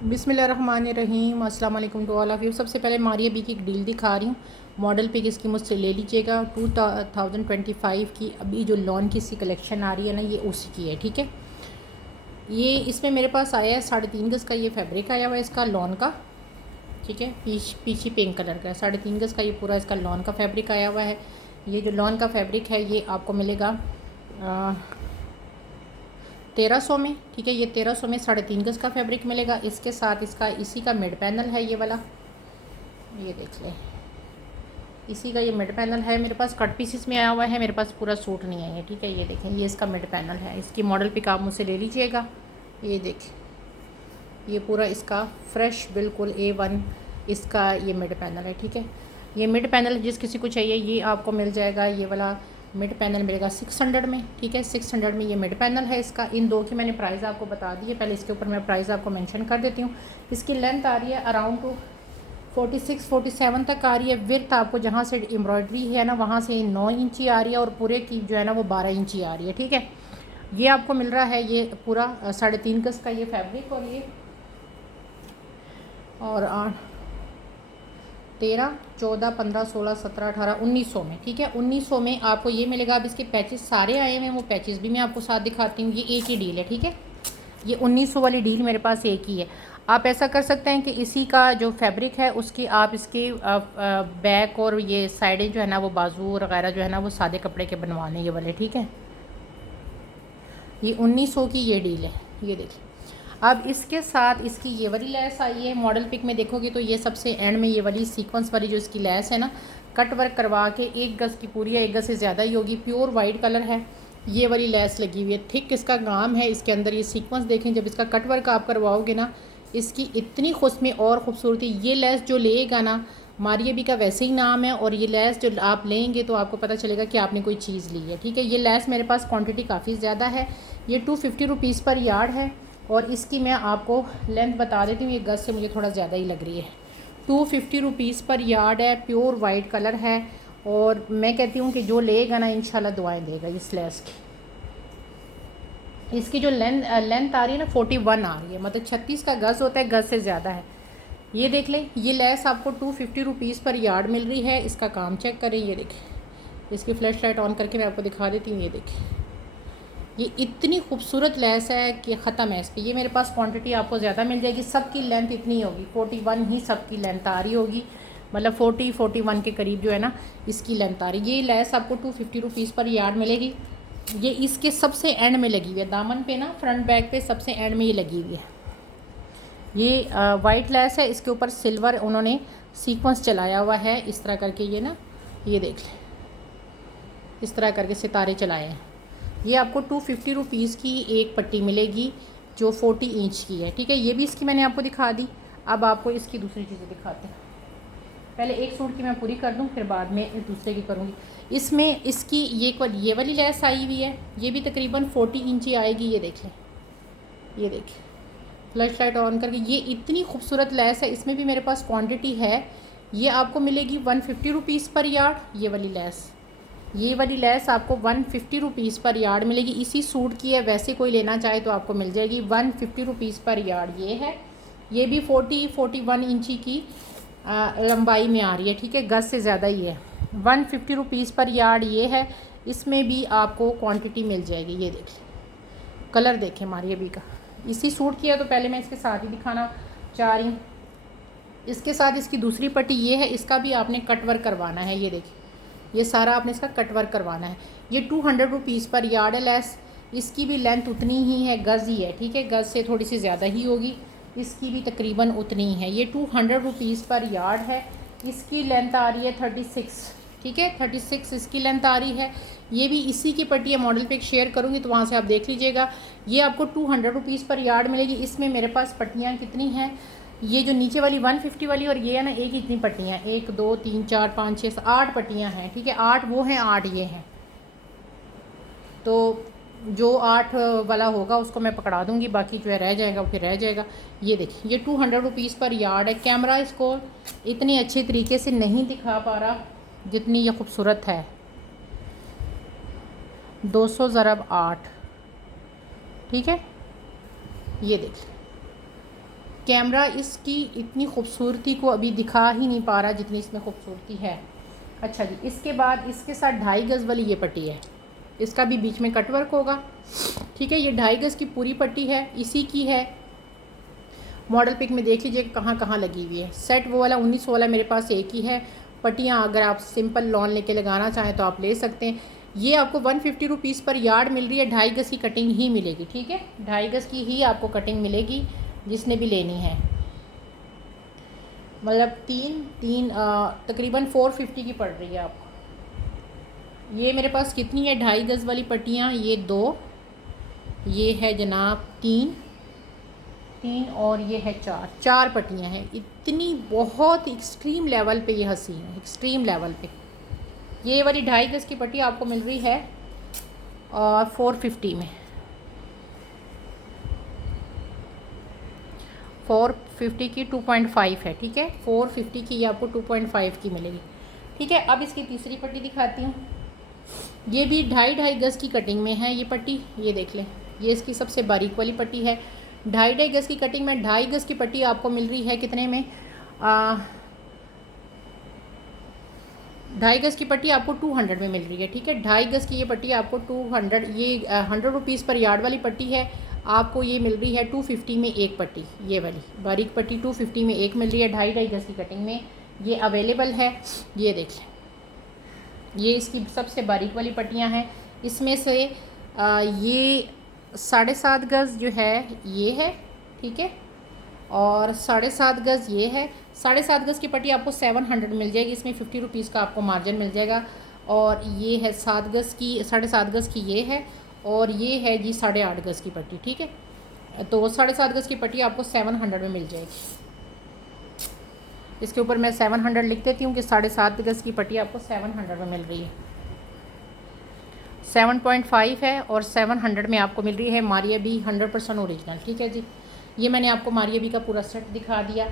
बिस्मिल्लाहिर्रहमानिर्रहीम। अस्सलाम वालेकुम टू ऑल ऑफ़ यू। सबसे पहले मारिया बी की एक डील दिखा रही हूँ। मॉडल पिक इसकी मुझसे ले लीजिएगा। 2025 की अभी जो लॉन की सी कलेक्शन आ रही है ना, ये उसी की है। ठीक है, ये इसमें मेरे पास आया है 3.5 गज़ का ये फैब्रिक आया हुआ है इसका लॉन का। ठीक है, पीछी पिंक कलर का 3.5 गज़ का ये पूरा इसका लॉन का फैब्रिक आया हुआ है। ये जो लॉन का फैब्रिक है ये आपको मिलेगा 1300 में। ठीक है, ये 1300 में 3.5 गज़ का फैब्रिक मिलेगा। इसके साथ इसका इसी का मिड पैनल है ये वाला, ये देख लें, इसी का ये मिड पैनल है। मेरे पास कट पीसेस में आया हुआ है, मेरे पास पूरा सूट नहीं है ये। ठीक है, ये देखें, ये इसका मिड पैनल है। इसकी मॉडल पिक आप मुझसे ले लीजिएगा। ये देखें, ये पूरा इसका फ्रेश बिल्कुल A1 इसका ये मिड पैनल है। ठीक है, ये मिड पैनल जिस किसी को चाहिए ये आपको मिल जाएगा। ये वाला मिड पैनल मिलेगा 600 में। ठीक है, 600 में ये मिड पैनल है इसका। इन दो की मैंने प्राइस आपको बता दी है। पहले इसके ऊपर मैं प्राइस आपको मेंशन कर देती हूँ। इसकी लेंथ आ रही है अराउंड टू 46-47 तक आ रही है। विर्थ आपको जहाँ से एम्ब्रॉयडरी है ना वहाँ से 9 इंची आ रही है, और पूरे की जो है ना वो 12 इंची आ रही है। ठीक है, ये आपको मिल रहा है ये पूरा 3.5 गज़ का ये फैब्रिक, और ये और 13, 14, 15, 16, 17, 18, 1900 में। ठीक है, 1900 में आपको ये मिलेगा। अब इसके पैचेस सारे आए हुए हैं, वो पैचेस भी मैं आपको साथ दिखाती हूँ। ये एक ही डील है। ठीक है, ये 1900 वाली डील मेरे पास एक ही है। आप ऐसा कर सकते हैं कि इसी का जो फैब्रिक है उसकी आप इसके बैक और ये साइडें जो है ना वो बाजू वगैरह जो है ना वो सादे कपड़े के बनवा लें ये वाले। ठीक है, ये 1900 की ये डील है। ये देखिए, अब इसके साथ इसकी ये वाली लैस आई है। मॉडल पिक में देखोगे तो ये सबसे एंड में ये वाली सीक्वेंस वाली जो इसकी लैस है ना, कट वर्क करवा के 1 गज़ की पूरी है, 1 गज़ से ज़्यादा ही होगी। प्योर वाइट कलर है, ये वाली लैस लगी हुई है। थिक इसका काम है। इसके अंदर ये सीक्वेंस देखें, जब इसका कट वर्क आप करवाओगे ना, इसकी इतनी खुशमें और ख़ूबसूरती। ये लैस जो लेगा ना, मारिया बी का वैसे ही नाम है, और ये लैस जो आप लेंगे तो आपको पता चलेगा कि आपने कोई चीज़ ली है। ठीक है, ये लैस मेरे पास क्वांटिटी काफ़ी ज़्यादा है। ये 250 रुपीज़ पर यार्ड है, और इसकी मैं आपको लेंथ बता देती हूँ। ये गज़ से मुझे थोड़ा ज़्यादा ही लग रही है। 250 रुपीज़ पर यार्ड है, प्योर वाइट कलर है, और मैं कहती हूँ कि जो लेगा ना इंशाल्लाह दुआएं देगा इस लैस की। इसकी जो लेंथ आ रही है ना 41 आ रही है, मतलब 36 का गज़ होता है, गज़ से ज़्यादा है। ये देख लें, ये लैस आपको 250 रुपीज़ पर यार्ड मिल रही है। इसका काम चेक करें, ये देखें, इसकी फ्लैश लाइट ऑन करके मैं आपको दिखा देती हूँ। ये देखें, ये इतनी खूबसूरत लैस है कि ख़त्म है इस पर। ये मेरे पास क्वांटिटी आपको ज़्यादा मिल जाएगी। सबकी लेंथ इतनी होगी, 41 ही सबकी लेंथ आ रही होगी, मतलब 41 के करीब जो है ना इसकी लेंथ आ रही है। ये लैस आपको 250 रुपीज़ पर यार्ड मिलेगी। ये इसके सबसे एंड में लगी हुई है, दामन पे ना, फ्रंट बैक पे सबसे एंड में ये लगी हुई है। ये वाइट लैस है, इसके ऊपर सिल्वर उन्होंने सीक्वेंस चलाया हुआ है इस तरह करके। ये ना, ये देख लें, इस तरह करके सितारे चलाए हैं। ये आपको 250 रुपीज़ की एक पट्टी मिलेगी जो 40 इंच की है। ठीक है, ये भी इसकी मैंने आपको दिखा दी। अब आपको इसकी दूसरी चीज़ें दिखाते हैं। पहले एक सूट की मैं पूरी कर दूं, फिर बाद में दूसरे की करूँगी। इसमें इसकी ये वाली लैस आई हुई है, ये भी तकरीबन 40 इंची आएगी। ये देखें, ये देखें, फ्लैश लाइट ऑन करके, ये इतनी खूबसूरत लैस है। इसमें भी मेरे पास क्वांटिटी है। ये आपको मिलेगी 150 रुपीज़ पर यार्ड। ये वाली लैस आपको 150 रुपीज़ पर यार्ड मिलेगी। इसी सूट की है, वैसे कोई लेना चाहे तो आपको मिल जाएगी 150 रुपीज़ पर यार्ड। ये है, ये भी 41 इंची की लंबाई में आ रही है। ठीक है, गज से ज़्यादा ही है। 150 रुपीज़ पर यार्ड ये है। इसमें भी आपको क्वांटिटी मिल जाएगी। ये देखिए, कलर देखें मारिया बी का, इसी सूट की है, तो पहले मैं इसके साथ ही दिखाना चाह रही हूँ। इसके साथ इसकी दूसरी पट्टी ये है, इसका भी आपने कट वर्क करवाना है। ये देखिए, ये सारा आपने इसका कट वर्क करवाना है। ये 200 रुपीज़ पर यार्ड है लैस। इसकी भी लेंथ उतनी ही है, गज़ ही है। ठीक है, गज़ से थोड़ी सी ज़्यादा ही होगी, इसकी भी तकरीबन उतनी ही है। ये 200 रुपीज़ पर यार्ड है। इसकी लेंथ आ रही है 36। ठीक है, 36 इसकी लेंथ आ रही है। ये भी इसी की पट्टी है, मॉडल पे एक शेयर करूँगी तो वहाँ से आप देख लीजिएगा। ये आपको 200 रुपीज़ पर यार्ड मिलेगी। इसमें मेरे पास पट्टियाँ कितनी हैं, ये जो नीचे वाली 150 वाली, और ये है ना एक इतनी पट्टियाँ, 1 2 3 4 5 6 8 पट्टियाँ हैं। ठीक है, 8 वो हैं, 8 ये हैं। तो जो 8 वाला होगा उसको मैं पकड़ा दूँगी, बाकी जो है रह जाएगा फिर रह जाएगा। ये देखिए, ये 200 रुपीज़ पर यार्ड है। कैमरा इसको इतनी अच्छे तरीके से नहीं दिखा पा रहा जितनी ये खूबसूरत है। 200 ज़रब 8। ठीक है, ये देखिए, कैमरा इसकी इतनी खूबसूरती को अभी दिखा ही नहीं पा रहा जितनी इसमें खूबसूरती है। अच्छा जी, इसके बाद इसके साथ 2.5 गज़ वाली ये पट्टी है, इसका भी बीच में कटवर्क होगा। ठीक है, ये 2.5 गज़ की पूरी पट्टी है, इसी की है। मॉडल पिक में देख लीजिए कहाँ कहाँ लगी हुई है। सेट वो वाला 19 वाला मेरे पास एक ही है। पट्टियाँ अगर आप सिंपल लॉन लेके लगाना चाहें तो आप ले सकते हैं। ये आपको 150 रुपीज़ पर यार्ड मिल रही है। 2.5 गज़ की कटिंग ही मिलेगी। ठीक है, 2.5 गज़ की ही आपको कटिंग मिलेगी जिसने भी लेनी है। मतलब तकरीबन 450 की पड़ रही है आपको। ये मेरे पास कितनी है 2.5 गज़ वाली पट्टियाँ? ये 2, ये है जनाब 3 और ये है 4 पट्टियाँ हैं। इतनी बहुत एक्सट्रीम लेवल पे ये हसीन है, एक्सट्रीम लेवल पे। ये वाली 2.5 गज़ की पट्टी आपको मिल रही है और 450 में, 450 की 2.5 है। ठीक है, 450 की ये आपको 2.5 की मिलेगी। ठीक है, अब इसकी तीसरी पट्टी दिखाती हूँ। ये भी 2.5 गज़ की कटिंग में है ये पट्टी। ये देख लें, ये इसकी सबसे बारीक वाली पट्टी है। 2.5 गज़ की कटिंग में 2.5 गज़ की पट्टी आपको मिल रही है कितने में? 2.5 गज़ की पट्टी आपको 200 में मिल रही है। ठीक है, 2.5 गज़ की ये पट्टी आपको 200, ये 100 रुपीज़ पर यार्ड वाली पट्टी है। आपको ये मिल रही है 250 में एक पट्टी। ये वाली बारीक पट्टी 250 में एक मिल रही है 2.5 गज़ की कटिंग में। ये अवेलेबल है, ये देख लें। ये इसकी सबसे बारीक वाली पट्टियाँ हैं। इसमें से ये 7.5 गज़ जो है ये है। ठीक है, और 7.5 गज़ ये है। 7.5 गज़ की पट्टी आपको 700 मिल जाएगी। इसमें 50 रुपीज़ का आपको मार्जिन मिल जाएगा। और ये है 7 गज़ की, 7.5 गज़ की ये है। और ये है जी 8.5 गज़ की पट्टी। ठीक है, तो 7.5 गज़ की पट्टी आपको 700 में मिल जाएगी। इसके ऊपर मैं 700 लिख देती हूँ कि 7.5 गज़ की पट्टी आपको 700 में मिल रही है। 7.5 है और 700 में आपको मिल रही है मारिया बी 100% ओरिजिनल। ठीक है जी, ये मैंने आपको मारिया बी का पूरा सेट दिखा दिया।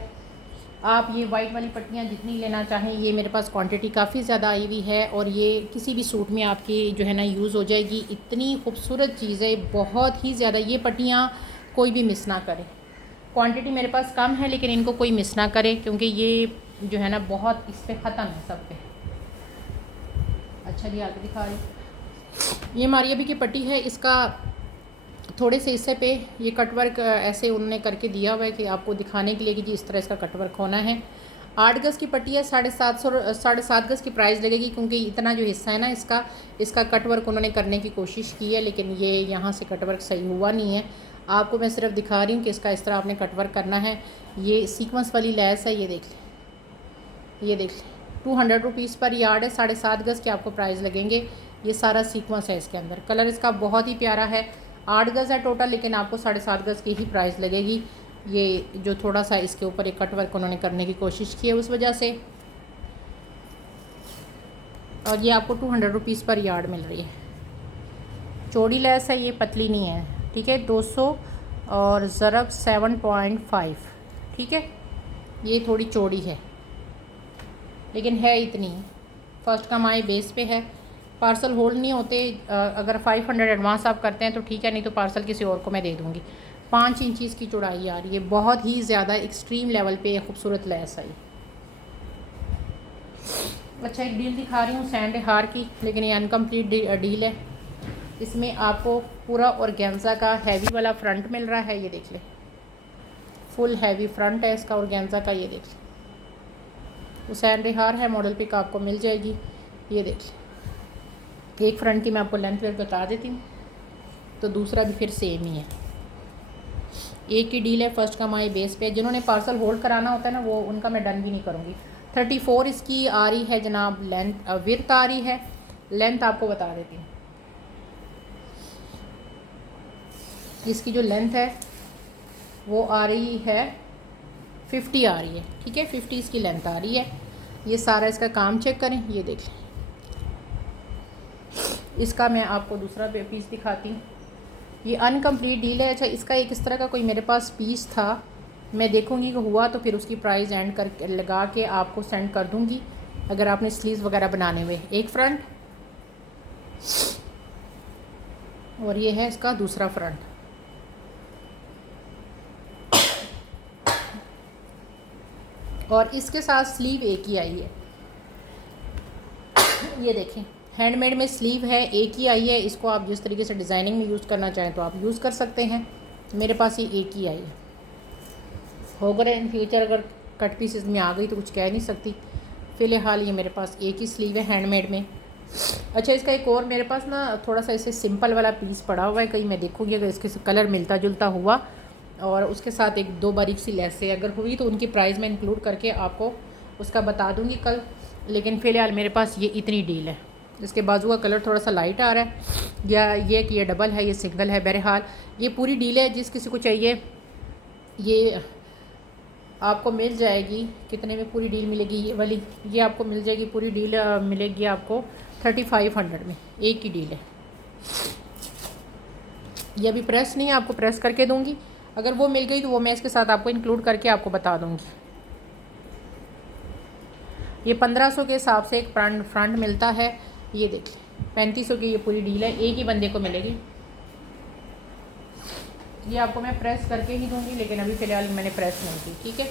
आप ये वाइट वाली पट्टियाँ जितनी लेना चाहें, ये मेरे पास क्वांटिटी काफ़ी ज़्यादा आई हुई है और ये किसी भी सूट में आपकी जो है ना यूज़ हो जाएगी। इतनी खूबसूरत चीज़ है, बहुत ही ज़्यादा। ये पट्टियाँ कोई भी मिस ना करे। क्वांटिटी मेरे पास कम है लेकिन इनको कोई मिस ना करे, क्योंकि ये जो है ना बहुत इस पर ख़त्म है सब पे। अच्छा जी, आगे दिखा रही। ये मारिया बी की पट्टी है। इसका थोड़े से हिस्से पे ये कटवर्क ऐसे उन्होंने करके दिया हुआ है कि आपको दिखाने के लिए कि जी इस तरह इसका कटवर्क होना है। 8 गज़ की पट्टी है। 7.5 गज़ की प्राइस लगेगी, क्योंकि इतना जो हिस्सा है ना इसका कटवर्क उन्होंने करने की कोशिश की है, लेकिन ये यहाँ से कटवर्क सही हुआ नहीं है। आपको मैं सिर्फ दिखा रही हूँ कि इसका इस तरह आपने कटवर्क करना है। ये सीक्वेंस वाली लैस है, ये देख लें, ये देख लें। 200 रुपीज़ पर यार्ड है। 7.5 गज़ के आपको प्राइस लगेंगे। ये सारा सीक्वेंस है इसके अंदर। कलर इसका बहुत ही प्यारा है। 8 गज़ है टोटल, लेकिन आपको 7.5 गज़ की ही प्राइस लगेगी। ये जो थोड़ा सा इसके ऊपर एक कटवर्क उन्होंने करने की कोशिश की है उस वजह से। और ये आपको 200 रुपीज़ पर यार्ड मिल रही है। चौड़ी लैस है, ये पतली नहीं है। ठीक है, 200 और ज़रब 7.5। ठीक है, ये थोड़ी चौड़ी है लेकिन है इतनी। फर्स्ट कमाई बेस पे है। पार्सल होल्ड नहीं होते। अगर 500 एडवांस आप करते हैं तो ठीक है, नहीं तो पार्सल किसी और को मैं दे दूँगी। 5 इंच इसकी चौड़ाई आ रही है। बहुत ही ज़्यादा एक्सट्रीम लेवल पे खूबसूरत लैस आई। अच्छा, एक डील दिखा रही हूँ सैंड हार की, लेकिन ये अनकम्प्लीट डील है। इसमें आपको पूरा ऑर्गेन्जा का हैवी वाला फ्रंट मिल रहा है। ये देख ले, फुल हैवी फ्रंट है इसका ऑर्गेन्जा का। ये देख ले, वो सैंड हार है, मॉडल पिक आपको मिल जाएगी। ये देख ले, एक फ्रंट की मैं आपको लेंथ वेयर बता देती हूँ, तो दूसरा भी फिर सेम ही है। एक ही डील है, फर्स्ट कमाई बेस पे। जिन्होंने पार्सल होल्ड कराना होता है ना, वो उनका मैं डन भी नहीं करूँगी। 34 इसकी आ रही है जनाब लेंथ, विर्थ आ रही है। लेंथ आपको बता देती हूँ, इसकी जो लेंथ है वो आ रही है 50 आ रही है। ठीक है, 50 इसकी लेंथ आ रही है। ये सारा इसका काम चेक करें, ये देख लें। इसका मैं आपको दूसरा पीस दिखाती हूँ। ये अनकम्प्लीट डील है। अच्छा, इसका एक इस तरह का कोई मेरे पास पीस था, मैं देखूँगी कि हुआ तो फिर उसकी प्राइस एंड कर लगा के आपको सेंड कर दूँगी, अगर आपने स्लीव्स वगैरह बनाने हुए। एक फ्रंट और ये है इसका दूसरा फ्रंट। और इसके साथ स्लीव एक ही आई है। ये देखें, हैंडमेड में स्लीव है, एक ही आई है। इसको आप जिस तरीके से डिज़ाइनिंग में यूज़ करना चाहें तो आप यूज़ कर सकते हैं। मेरे पास ये एक ही आई है। होगा इन फ्यूचर अगर कट पीसेस में आ गई तो कुछ कह नहीं सकती। फ़िलहाल ये मेरे पास एक ही स्लीव है हैंडमेड में। अच्छा, इसका एक और मेरे पास ना थोड़ा सा ऐसे सिंपल वाला पीस पड़ा हुआ है, कहीं मैं देखूँगी अगर इसके कलर मिलता जुलता हुआ और उसके साथ एक दो बारीक सी लेसें अगर हुई तो उनकी प्राइस में इंक्लूड करके आपको उसका बता दूँगी कल। लेकिन फ़िलहाल मेरे पास ये इतनी डील है। इसके बाजू का कलर थोड़ा सा लाइट आ रहा है, या ये कि ये डबल है, ये सिंगल है। बहरहाल ये पूरी डील है, जिस किसी को चाहिए ये आपको मिल जाएगी। कितने में पूरी डील मिलेगी? ये वाली ये आपको मिल जाएगी, पूरी डील मिलेगी आपको 3500 में। एक ही डील है। ये अभी प्रेस नहीं है, आपको प्रेस करके दूंगी। अगर वो मिल गई तो वो मैं इसके साथ आपको इंक्लूड करके आपको बता दूंगी। ये 1500 के हिसाब से एक फ्रंट मिलता है। ये देख लें, 3500 की ये पूरी डील है, एक ही बंदे को मिलेगी। ये आपको मैं प्रेस करके ही दूंगी, लेकिन अभी फ़िलहाल मैंने प्रेस नहीं की, ठीक है।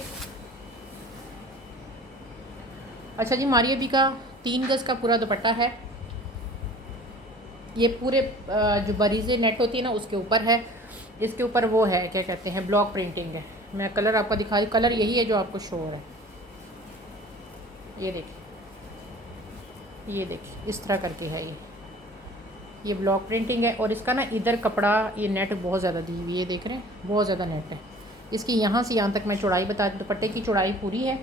अच्छा जी, मारिया बी का 3 गज़ का पूरा दुपट्टा है। ये पूरे जो बरीज़े नेट होती है ना उसके ऊपर है। इसके ऊपर वो है, क्या कहते हैं, ब्लॉक प्रिंटिंग है। मैं कलर आपको दिखा दूँ, कलर यही है जो आपको शो हो रहा है। ये देखिए इस तरह करके है ये ब्लॉक प्रिंटिंग है। और इसका ना इधर कपड़ा ये नेट बहुत ज़्यादा दी हुई है, देख रहे हैं, बहुत ज़्यादा नेट है इसकी। यहाँ से यहाँ तक मैं चौड़ाई बता दूँ, दुपट्टे की चौड़ाई पूरी है।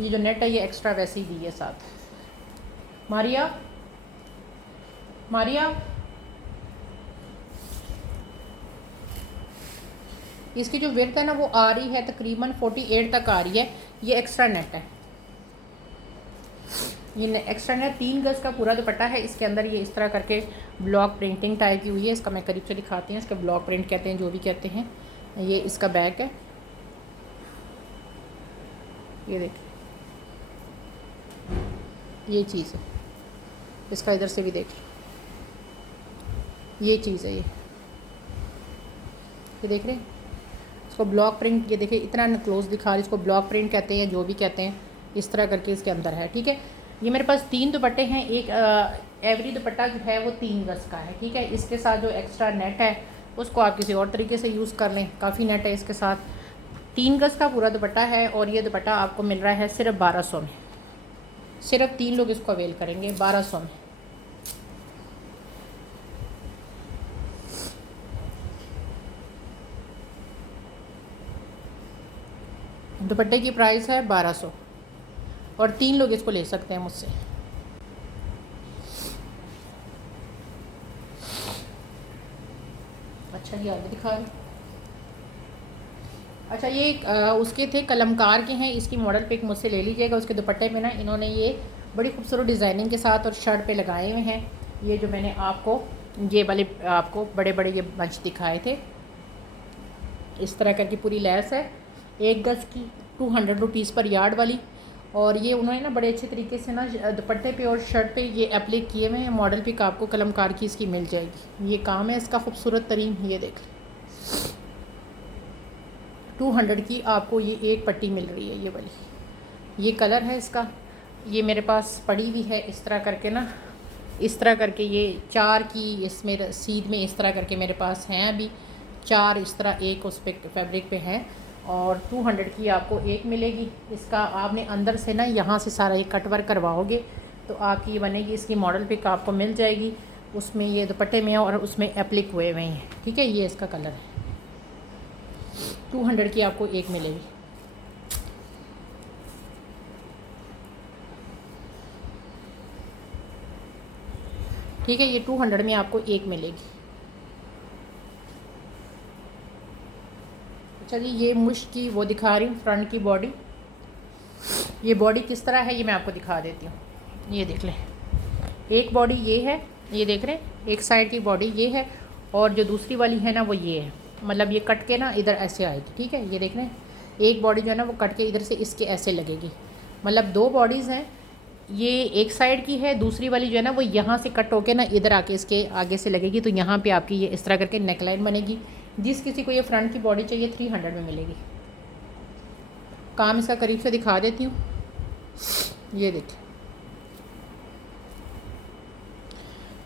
ये जो नेट है ये एक्स्ट्रा वैसे ही दी है साथ। मारिया इसकी जो विड्थ है ना वो आ रही है तकरीबन 48 तक आ रही है। ये एक्स्ट्रा नेट है, ये एक्स्ट्रा नेट 3 गज़ का पूरा दुपट्टा है। इसके अंदर ये इस तरह करके ब्लॉक प्रिंटिंग टाइप की हुई है। इसका मैं करीब से दिखाती हूँ, इसका ब्लॉक प्रिंट कहते हैं, जो भी कहते हैं। ये इसका बैक है, ये देखिए ये चीज़ है। इसका इधर से भी देख लो, ये चीज़ है। ये देख रहे हैं, इसको ब्लॉक प्रिंट, ये देखिए इतना क्लोज दिखा रही, इसको ब्लॉक प्रिंट कहते हैं, जो भी कहते हैं। इस तरह करके इसके अंदर है, ठीक है। ये मेरे पास 3 दुपट्टे हैं। एक एवरी दुपट्टा जो है वो 3 गज़ का है, ठीक है। इसके साथ जो एक्स्ट्रा नेट है उसको आप किसी और तरीके से यूज़ कर लें, काफ़ी नेट है इसके साथ। 3 गज़ का पूरा दुपट्टा है और ये दुपट्टा आपको मिल रहा है सिर्फ 1200 में। सिर्फ 3 लोग इसको अवेल करेंगे 1200 में। दुपट्टे की प्राइस है 1200 और 3 लोग इसको ले सकते हैं मुझसे। अच्छा जी, आगे दिखा रहे। अच्छा, ये उसके थे कलमकार के हैं। इसकी मॉडल पिक मुझसे ले लीजिएगा। उसके दुपट्टे में ना इन्होंने ये बड़ी खूबसूरत डिज़ाइनिंग के साथ और शर्ट पे लगाए हुए हैं। ये जो मैंने आपको ये वाले आपको बड़े बड़े ये बंच दिखाए थे, इस तरह करके पूरी लैस है 1 गज़ की, 200 रुपीज़ पर यार्ड वाली। और ये उन्होंने ना बड़े अच्छे तरीके से ना दुपट्टे पे और शर्ट पे ये एप्लिक किए हुए हैं। मॉडल पिक आपको कलमकार की इसकी मिल जाएगी। ये काम है इसका खूबसूरत तरीन। ये देख 200 की आपको ये एक पट्टी मिल रही है, ये वाली। ये कलर है इसका, ये मेरे पास पड़ी हुई है इस तरह करके ना, इस तरह करके ये 4 की इसमें रसीद में इस तरह करके मेरे पास हैं अभी 4 इस तरह एक उस पर फैब्रिक पे हैं। और 200 की आपको एक मिलेगी। इसका आपने अंदर से ना यहाँ से सारा ये कट वर्क करवाओगे तो आपकी ये बनेगी। इसकी मॉडल पिक आपको मिल जाएगी, उसमें ये दुपट्टे में और उसमें एप्लिक हुए हुए हैं, ठीक है। ये इसका कलर है, 200 की आपको एक मिलेगी। ठीक है, ये 200 में आपको एक मिलेगी। अच्छा जी, ये मुश्क की वो दिखा रही हूँ, फ्रंट की बॉडी। ये बॉडी किस तरह है ये मैं आपको दिखा देती हूँ। ये देख लें, एक बॉडी ये है, ये देख रहे हैं, एक साइड की बॉडी ये है और जो दूसरी वाली है ना वो ये है। मतलब ये कट के ना इधर ऐसे आएगी, ठीक है। ये देख रहे हैं, एक बॉडी जो है ना वो कट के इधर से इसके ऐसे लगेगी। मतलब 2 बॉडीज़ हैं, ये एक साइड की है, दूसरी वाली जो है ना वो यहाँ से कट होके ना इधर आके इसके आगे से लगेगी। तो यहाँ पे आपकी ये इस तरह करके नेकलाइन बनेगी। जिस किसी को ये फ्रंट की बॉडी चाहिए 300 में मिलेगी। काम इसका करीब से दिखा देती हूँ। ये देखिए,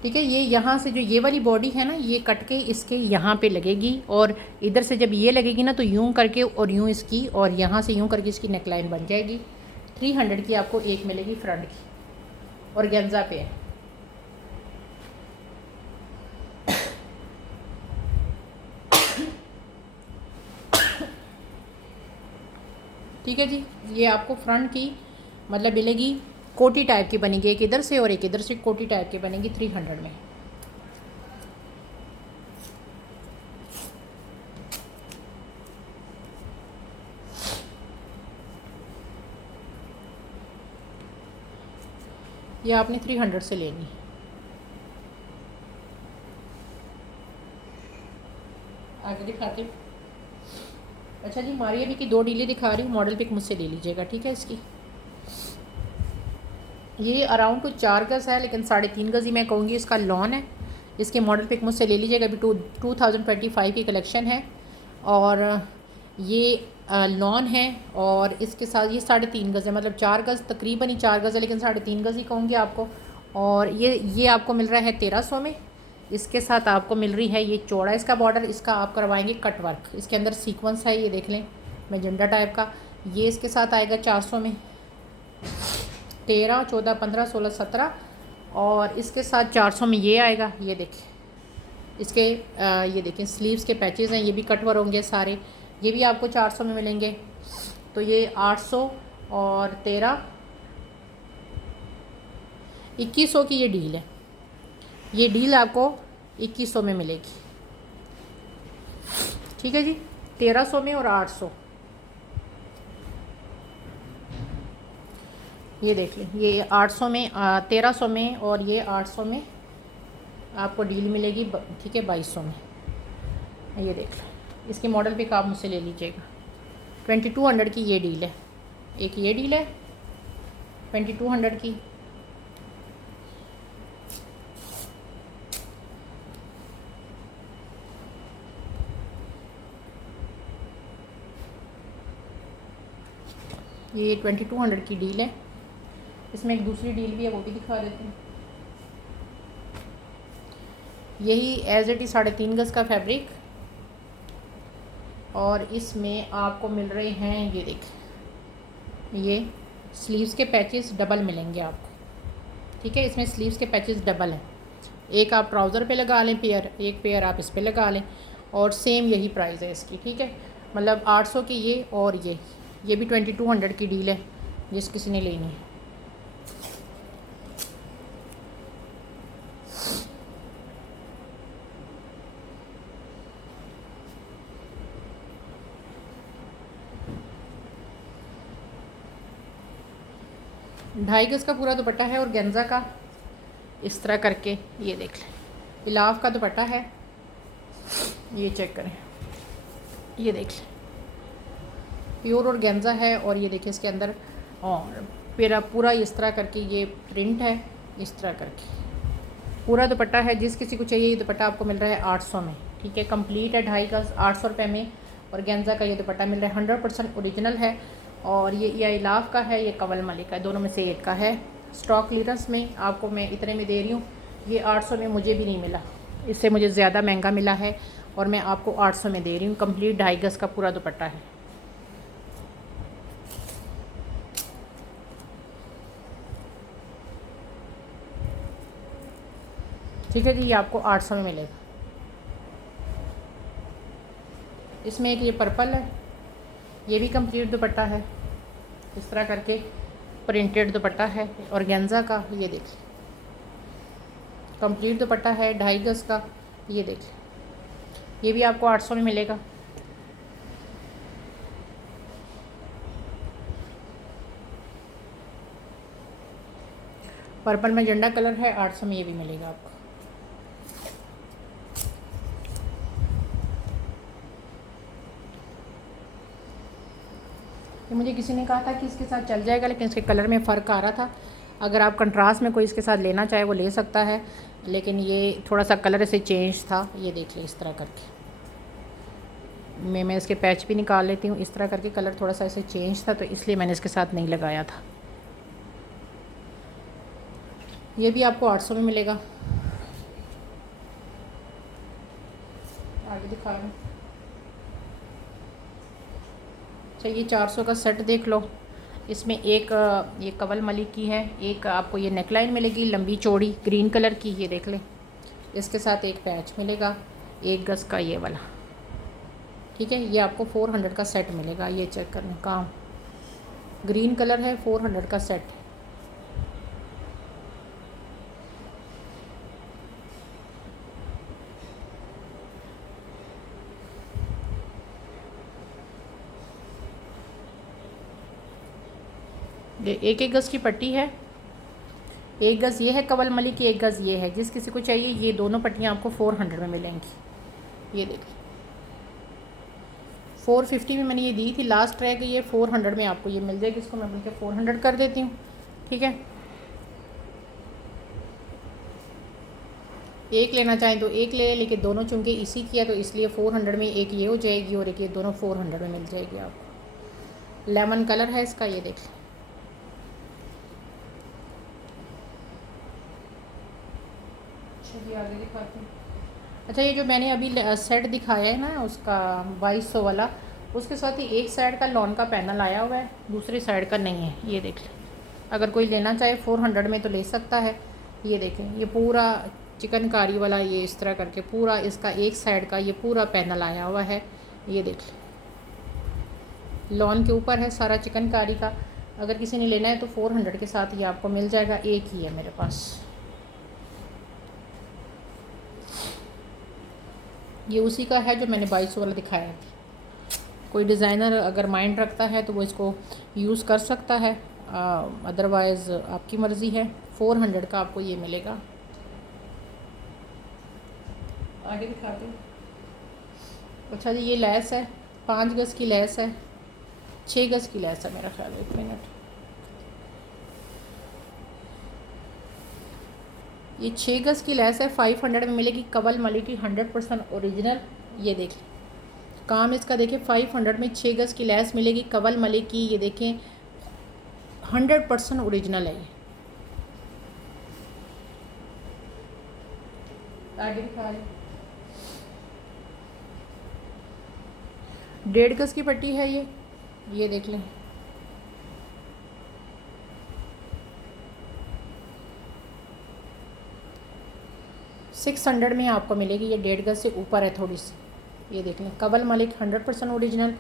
ठीक है। ये यहाँ से जो ये वाली बॉडी है ना, ये कट के इसके यहाँ पे लगेगी, और इधर से जब ये लगेगी ना तो यूँ करके और यूँ इसकी, और यहाँ से यूँ करके इसकी नेकलाइन बन जाएगी। 300 की आपको एक मिलेगी फ्रंट की, और गेंजा पे है। ठीक है जी, ये आपको फ्रंट की मतलब मिलेगी, कोटी टाइप की बनेगी, एक इधर से और एक इधर से कोटी टाइप की बनेगी 300 में। ये आपने 300 से लेनी। आगे दिखाते हैं। अच्छा जी, मारिया भी की 2 डीले दिखा रही हूँ, मॉडल पिक मुझसे ले लीजिएगा, ठीक है। इसकी ये अराउंड कुछ 4 गज़ है, लेकिन 3.5 गज़ ही मैं कहूँगी इसका लॉन है। इसके मॉडल पिक मुझसे ले लीजिएगा, अभी 2025 की कलेक्शन है, और ये लॉन है, और इसके साथ ये 3.5 गज़ है, मतलब 4 गज़ तकरीबन ही 4 गज़ है, लेकिन 3.5 गज़ ही कहूँगी आपको। और ये आपको मिल रहा है 1300 में। इसके साथ आपको मिल रही है ये चौड़ा इसका बॉर्डर, इसका आप करवाएंगे कट वर्क, इसके अंदर सीक्वेंस है, ये देख लें मैजेंडा टाइप का। ये इसके साथ आएगा 400 में, 13, 14, 15, 16, 17, और इसके साथ 400 में ये आएगा। ये देखिए इसके ये देखें स्लीव्स के पैचेस हैं, ये भी कट वर्क होंगे सारे, ये भी आपको 400 में मिलेंगे। तो ये 800 और 13, 2100 की ये डील है। ये डील आपको 2100 में मिलेगी, ठीक है जी, 1300 में और 800। ये देख लें, ये 800 में 1300 में, और ये 800 में आपको डील मिलेगी, ठीक है, 2200 में। ये देख लें, इसके मॉडल पे आप मुझसे ले लीजिएगा। 2200 की ये डील है, एक ये डील है 2200 की। ये 2200 की डील है। इसमें एक दूसरी डील भी है, वो भी दिखा देते हैं। यही एज इट इज़ 3.5 गज़ का फैब्रिक, और इसमें आपको मिल रहे हैं, ये देख, ये स्लीव्स के पैचेस डबल मिलेंगे आपको, ठीक है। इसमें स्लीव्स के पैचेस डबल हैं, एक आप ट्राउज़र पे लगा लें पेयर, एक पेयर आप इस पे लगा लें, और सेम यही प्राइस है इसकी, ठीक है। मतलब 800 की ये, और ये भी 2200 की डील है, जिस किसी ने लेनी है। ढाई गज़ का पूरा दुपट्टा है, और गेंजा का इस तरह करके, ये देख लें इलाफ का दुपट्टा है, ये चेक करें, ये देख लें प्योर और गेंजा है, और ये देखिए इसके अंदर और पूरा इस तरह करके ये प्रिंट है, इस तरह करके पूरा दुपट्टा है। जिस किसी को चाहिए ये दुपट्टा आपको मिल रहा है 800 में, ठीक है। कंप्लीट है 2.5 गज़ 800 रुपये में, और गेंजा का ये दुपट्टा मिल रहा है 100% ओरिजिनल है, और ये इलाफ का है, ये कवल मलिक का है, दोनों में से एक का है। स्टॉक क्लियरेंस में आपको मैं इतने में दे रही हूँ। ये 800 में मुझे भी नहीं मिला, इससे मुझे ज़्यादा महंगा मिला है, और मैं आपको 800 में दे रही हूँ। कंप्लीट 2.5 गज़ का पूरा दुपट्टा है, ठीक है जी। ये आपको 800 में मिलेगा। इसमें एक ये पर्पल है, ये भी कंप्लीट दुपट्टा है, इस तरह करके प्रिंटेड दुपट्टा है, और गेंजा का ये देखिए कंप्लीट दुपट्टा है 2.5 गज़ का, ये देखिए ये भी आपको 800 में मिलेगा। पर्पल मैजेंडा कलर है, 800 में ये भी मिलेगा आपको। ये मुझे किसी ने कहा था कि इसके साथ चल जाएगा, लेकिन इसके कलर में फ़र्क आ रहा था। अगर आप कंट्रास्ट में कोई इसके साथ लेना चाहे वो ले सकता है, लेकिन ये थोड़ा सा कलर से चेंज था। ये देख लें इस तरह करके, मैं इसके पैच भी निकाल लेती हूँ। इस तरह करके कलर थोड़ा सा ऐसे चेंज था, तो इसलिए मैंने इसके साथ नहीं लगाया था। ये भी आपको 800 में मिलेगा। आगे दिखा रहा हूँ। अच्छा, ये 400 का सेट देख लो। इसमें एक ये कवल मली की है, एक आपको ये नेकलाइन मिलेगी लंबी चौड़ी ग्रीन कलर की, ये देख लें। इसके साथ एक पैच मिलेगा 1 गज़ का ये वाला, ठीक है। ये आपको 400 का सेट मिलेगा। ये चेक करना, काम ग्रीन कलर है, 400 का सेट। ये 1-1 गज़ की पट्टी है। 1 गज़ ये है कवल मली की, 1 गज़ ये है। जिस किसी को चाहिए ये दोनों पट्टियाँ आपको 400 में मिलेंगी। ये देखिए 450 में मैंने ये दी थी, लास्ट रह गई, ये 400 में आपको ये मिल जाएगी। इसको मैं बल्कि 400 कर देती हूँ, ठीक है। एक लेना चाहें तो एक ले, लेकिन दोनों चुंके इसी की है तो इसलिए 400 में एक ये हो जाएगी और एक ये, दोनों 400 में मिल जाएगी आपको। लेमन कलर है इसका, ये देख। आगे दिखाती हूँ। अच्छा, ये जो मैंने अभी सेट दिखाया है ना उसका 2200 वाला, उसके साथ ही एक साइड का लॉन का पैनल आया हुआ है, दूसरी साइड का नहीं है। ये देख लें, अगर कोई लेना चाहे 400 में तो ले सकता है। ये देखें, ये पूरा चिकनकारी वाला, ये इस तरह करके पूरा इसका एक साइड का ये पूरा पैनल आया हुआ है। ये देख लें, लॉन के ऊपर है सारा चिकनकारी का। अगर किसी ने लेना है तो 400 के साथ ये आपको मिल जाएगा। एक ही है मेरे पास। ये उसी का है जो मैंने 2200 वाला दिखाया था। कोई डिज़ाइनर अगर माइंड रखता है तो वो इसको यूज़ कर सकता है, अदरवाइज़ आपकी मर्ज़ी है। 400 का आपको ये मिलेगा। आगे दिखाते हैं। अच्छा जी, ये लेस है, 5 गज़ की लेस है, 6 गज़ की लेस है मेरा ख्याल है। 1 मिनट, ये 6 गज़ की लेस है, 500 में मिलेगी। कवल मली की 100% ओरिजिनल। ये देखें काम इसका, देखें 500 में 6 गज़ की लेस मिलेगी कवल मली की। ये देखें 100% ओरिजिनल है ये। आगे दिखा रही, 1.5 गज़ की पट्टी है ये देख लें। $600 में आपको मिलेगी। ये 1.5 गज़ से ऊपर है थोड़ी सी। ये देख लें, कवल मलिक 100% ओरिजिनल,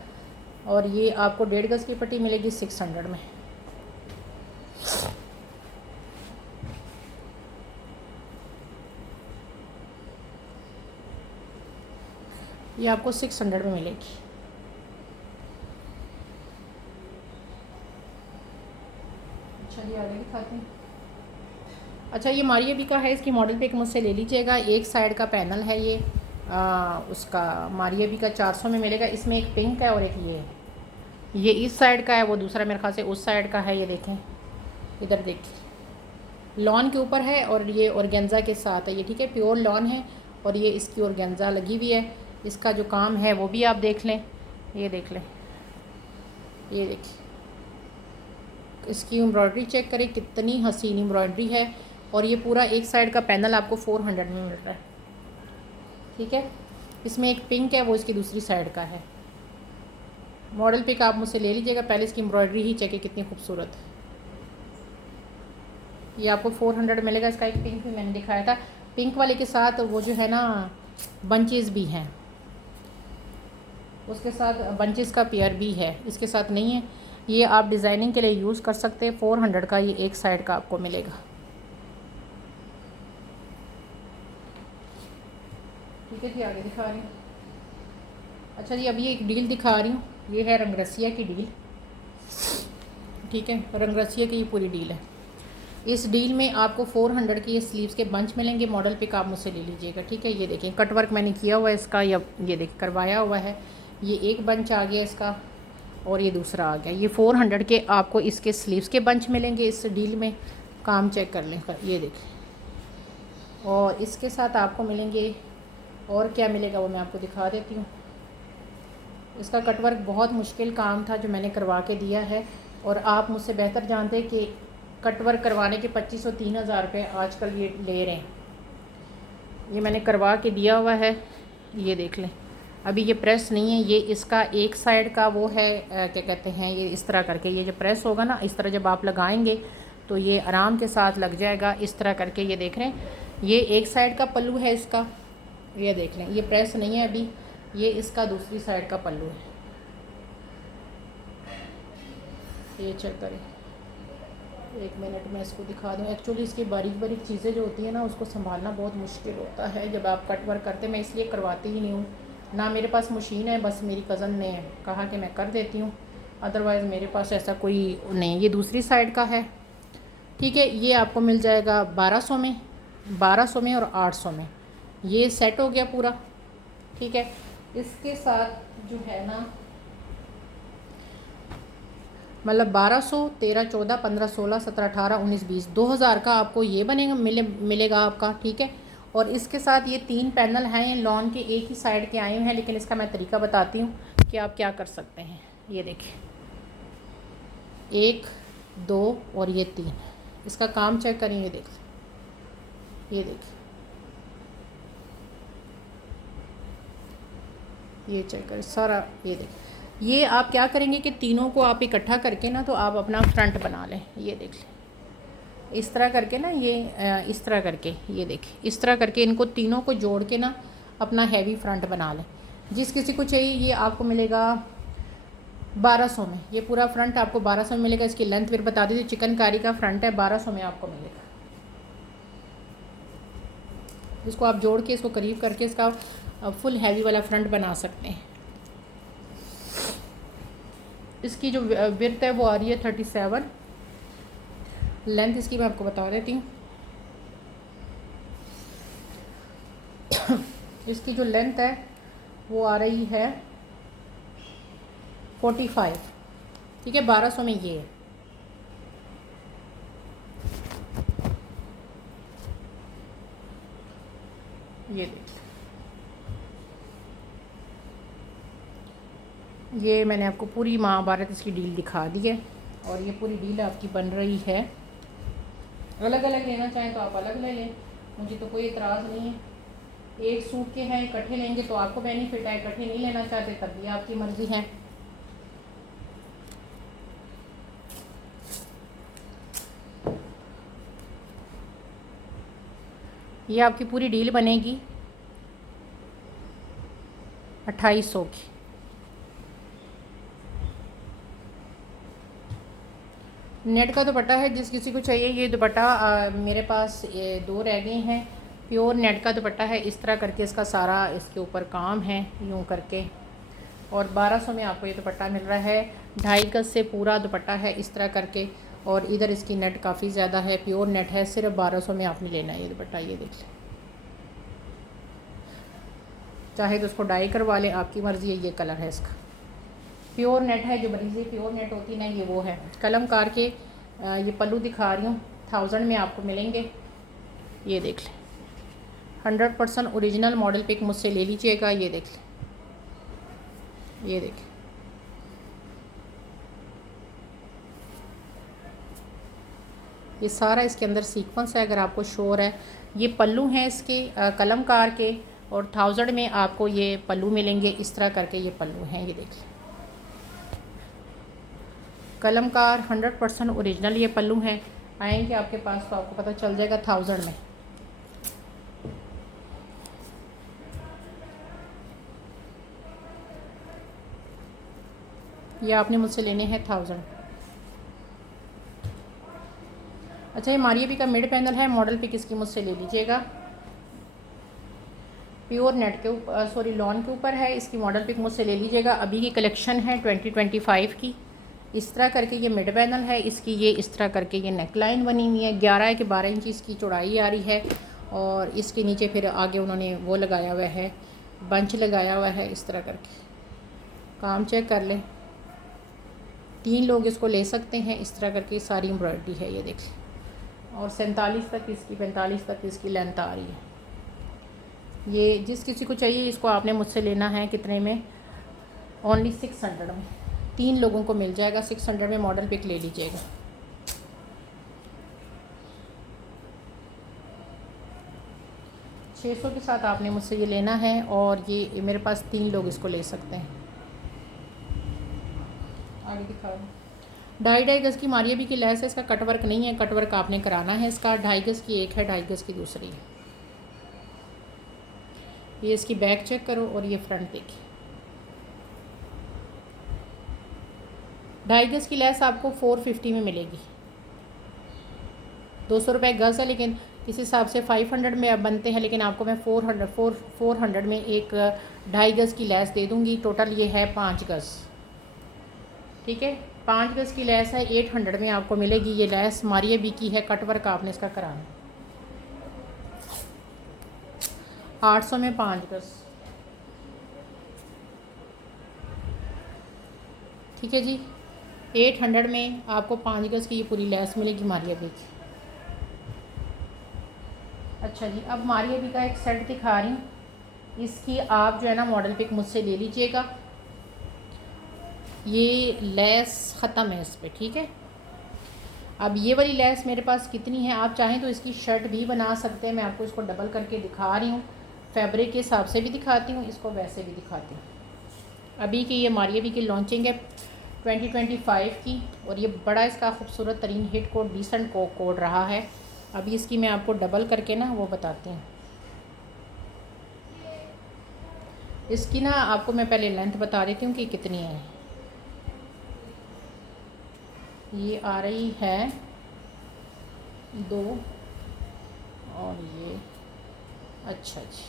और ये आपको 1.5 गज़ की पट्टी मिलेगी 600 में। ये आपको 600 में मिलेगी। अच्छा जी, आगे दिखाते हैं। अच्छा, ये मारिया बी का है, इसकी मॉडल पिक मुझसे ले लीजिएगा। एक साइड का पैनल है ये, उसका मारिया बी का 400 में मिलेगा। इसमें एक पिंक है और एक ये इस साइड का है, वो दूसरा मेरे ख्याल से उस साइड का है। ये देखें, इधर देखिए, लॉन के ऊपर है और ये ऑर्गेन्जा के साथ है ये, ठीक है। प्योर लॉन है और ये इसकी ऑर्गेन्जा लगी हुई है। इसका जो काम है वो भी आप देख लें। ये देख लें, ये देखिए, इसकी एम्ब्रॉयडरी चेक करें, कितनी हसीन एम्ब्रॉयडरी है। और ये पूरा एक साइड का पैनल आपको 400 में मिल रहा है, ठीक है। इसमें एक पिंक है, वो इसकी दूसरी साइड का है। मॉडल पिक आप मुझसे ले लीजिएगा, पहले इसकी एम्ब्रॉयडरी ही चेक है कितनी खूबसूरत है। ये आपको 400 मिलेगा। इसका एक पिंक भी मैंने दिखाया था, पिंक वाले के साथ वो जो है ना बंचेस भी हैं, उसके साथ बंचेस का पेयर भी है, इसके साथ नहीं है। ये आप डिज़ाइनिंग के लिए यूज़ कर सकते हैं। 400 का ये एक साइड का आपको मिलेगा, ठीक है जी। आगे दिखा रही हूँ। अच्छा जी, अभी एक डील दिखा रही हूँ। ये है रंगरसिया की डील, ठीक है। रंगरसिया की ये पूरी डील है। इस डील में आपको 400 की ये स्लीव्स के बंच मिलेंगे। मॉडल पिक आप मुझसे ले लीजिएगा, ठीक है। ये देखें, कट वर्क मैंने किया हुआ है इसका, ये देख करवाया हुआ है। ये एक बंच आ गया इसका और ये दूसरा आ गया। ये 400 के आपको इसके स्लीव्स के बंच मिलेंगे इस डील में। काम चेक कर लें, ये देखें। और इसके साथ आपको मिलेंगे, और क्या मिलेगा वो मैं आपको दिखा देती हूँ। इसका कटवर्क बहुत मुश्किल काम था जो मैंने करवा के दिया है, और आप मुझसे बेहतर जानते हैं कि कटवर्क करवाने के 2500-3000 रुपये आजकल ये ले रहे हैं। ये मैंने करवा के दिया हुआ है, ये देख लें। अभी ये प्रेस नहीं है, ये इसका एक साइड का वो है, क्या कहते हैं, ये इस तरह करके ये जो प्रेस होगा ना, इस तरह जब आप लगाएंगे तो ये आराम के साथ लग जाएगा इस तरह करके। ये देख रहे हैं, ये एक साइड का पल्लू है इसका, ये देख लें, ये प्रेस नहीं है अभी, ये इसका दूसरी साइड का पल्लू है। ये चेक करें, 1 मिनट में इसको दिखा दूँ। एक्चुअली इसकी बारीक बारीक चीज़ें जो होती हैं ना, उसको संभालना बहुत मुश्किल होता है जब आप कट वर्क करते। मैं इसलिए करवाती ही नहीं हूँ, ना मेरे पास मशीन है, बस मेरी कज़न ने कहा कि मैं कर देती हूँ, अदरवाइज़ मेरे पास ऐसा कोई नहीं। ये दूसरी साइड का है, ठीक है। ये आपको मिल जाएगा 1200 में, 1200 में और 800 में। ये सेट हो गया पूरा, ठीक है। इसके साथ जो है ना, मतलब 1200, 13, 14, 15, 16, 17, 18, 19, 20, 2000 का आपको ये बनेगा, मिलेगा आपका, ठीक है। और इसके साथ ये 3 पैनल हैं लॉन के, एक ही साइड के आए हुए हैं, लेकिन इसका मैं तरीका बताती हूँ कि आप क्या कर सकते हैं। ये देखिए, 1, 2 और ये 3, इसका काम चेक करें। ये देख, ये देखिए, ये चेक करें सारा। ये देखिए, ये आप क्या करेंगे कि तीनों को आप इकट्ठा करके ना, तो आप अपना फ्रंट बना लें। ये देख लें, इस तरह करके ना, ये इस तरह करके, ये देखिए, इस तरह करके इनको तीनों को जोड़ के ना अपना हैवी फ्रंट बना लें। जिस किसी को चाहिए ये आपको मिलेगा 1200 में, ये पूरा फ्रंट आपको 1200 में मिलेगा। इसकी लेंथ फिर बता दीजिए, चिकनकारी का फ्रंट है, 1200 में आपको मिलेगा। इसको आप जोड़ के इसको करीब करके इसका फुल हैवी वाला फ्रंट बना सकते हैं। इसकी जो विड्थ है वो आ रही है 37, लेंथ इसकी मैं आपको बता देती हूँ। इसकी जो लेंथ है वो आ रही है 45, ठीक है। 1200 में ये है। ये देख, ये मैंने आपको पूरी महाभारत इसकी डील दिखा दी है, और ये पूरी डील आपकी बन रही है। अलग अलग लेना चाहें तो आप अलग ले लें, मुझे तो कोई इतराज़ नहीं है। एक सूट के हैं, इकट्ठे लेंगे तो आपको बेनिफिट है, इकट्ठे नहीं लेना चाहते तब भी आपकी मर्ज़ी है। ये आपकी पूरी डील बनेगी 2800 की। नेट का दुपट्टा है, जिस किसी को चाहिए ये दुपट्टा मेरे पास ये 2 रह गए हैं। प्योर नेट का दुपट्टा है, इस तरह करके इसका सारा इसके ऊपर काम है यूँ करके, और 1200 में आपको ये दुपट्टा मिल रहा है। 2.5 गज से पूरा दुपट्टा है इस तरह करके, और इधर इसकी नेट काफ़ी ज़्यादा है, प्योर नेट है। सिर्फ 1200 में आपने लेना है ये दुपट्टा। ये देख लें, चाहे तो उसको डाई करवा लें, आपकी मर्ज़ी है। ये कलर है इसका, प्योर नेट है, जो बरीज़ी प्योर नेट होती है ना, ये वो है। कलमकार के ये पल्लू दिखा रही हूँ, 1000 में आपको मिलेंगे। ये देख लें, 100% ओरिजिनल मॉडल पिक मुझसे ले लीजिएगा। ये देख लें, ये देखें, ये सारा इसके अंदर सीक्वेंस है, अगर आपको श्योर है। ये पल्लू हैं इसके कलमकार के, और 1000 में आपको ये पल्लू मिलेंगे इस तरह करके। ये पल्लू हैं, ये देख लें, कलमकार 100% ओरिजिनल ये पल्लू हैं। आएंगे आपके पास तो आपको पता चल जाएगा 1000 में। ये आपने मुझसे लेने हैं 1000। अच्छा, ये मारिया का मिड पैनल है, मॉडल पिक इसकी मुझसे ले लीजिएगा। प्योर नेट के ऊपर, सॉरी लॉन के ऊपर है, इसकी मॉडल पिक मुझसे ले लीजिएगा। अभी की कलेक्शन है 2025 की। इस तरह करके ये मिड पैनल है इसकी, ये इस तरह करके ये नेक लाइन बनी हुई है। 11 के 12 इंच इसकी चौड़ाई आ रही है, और इसके नीचे फिर आगे उन्होंने वो लगाया हुआ है, बंच लगाया हुआ है इस तरह करके। काम चेक कर लें, 3 लोग इसको ले सकते हैं इस तरह करके। सारी एम्ब्रॉयडरी है, ये देख लें, और 47 तक इसकी, 45 तक इसकी लेंथ आ रही है। ये जिस किसी को चाहिए इसको आपने मुझसे लेना है कितने में, ओनली 600 में 3 लोगों को मिल जाएगा। 600 में मॉडल पिक ले लीजिएगा। $600 के साथ आपने मुझसे ये लेना है और ये मेरे पास 3 लोग इसको ले सकते हैं। आगे दिखा दूँ। 2.5 गज़ की मारिया भी की लैस है, इसका कटवर्क नहीं है, कटवर्क आपने कराना है इसका। 2.5 गज़ की एक है, 2.5 गज़ की दूसरी है। ये इसकी बैक चेक करो और ये फ्रंट देखिए। 2.5 गज़ की लैस आपको 450 में मिलेगी। 200 रुपये गज़ है, लेकिन इस हिसाब से 500 में अब बनते हैं, लेकिन आपको मैं 400 में एक 2.5 गज़ की लैस दे दूँगी। टोटल ये है 5 गज़, ठीक है। 5 गज़ की लैस है, 800 में आपको मिलेगी। ये लैस मारिया बी की है, कटवर्क आपने इसका कराना। 800 में 5 गज़, ठीक है जी। 800 में आपको 5 गज़ की ये पूरी लैस मिलेगी मारिया बी की। अच्छा जी, अब मारिया बी का एक सेट दिखा रही हूँ। इसकी आप जो है ना मॉडल पिक मुझसे ले लीजिएगा। ये लैस ख़त्म है इस पर, ठीक है। अब ये वाली लैस मेरे पास कितनी है, आप चाहें तो इसकी शर्ट भी बना सकते हैं। मैं आपको इसको डबल करके दिखा रही हूँ, फैब्रिक के हिसाब से भी दिखाती हूँ, इसको वैसे भी दिखाती हूँ। अभी की ये मारिया बी की लॉन्चिंग है 2025 की, और ये बड़ा इसका खूबसूरत तरीन हिट कोड डिसेंट कोड रहा है। अभी इसकी मैं आपको डबल करके ना वो बताती हूँ। इसकी ना आपको मैं पहले लेंथ बता देती हूँ कि कितनी है। ये आ रही है 2 और ये, अच्छा जी,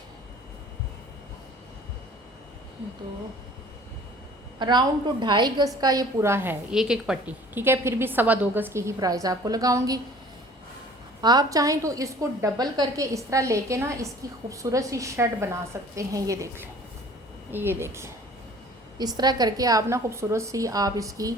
2 अराउंड टू 2.5 गज़ का ये पूरा है, एक पट्टी, ठीक है। फिर भी 2.25 गज़ की ही प्राइस आपको लगाऊंगी। आप चाहें तो इसको डबल करके इस तरह लेके ना इसकी खूबसूरत सी शर्ट बना सकते हैं। ये देख लें, ये देखिए, इस तरह करके आप ना खूबसूरत सी आप इसकी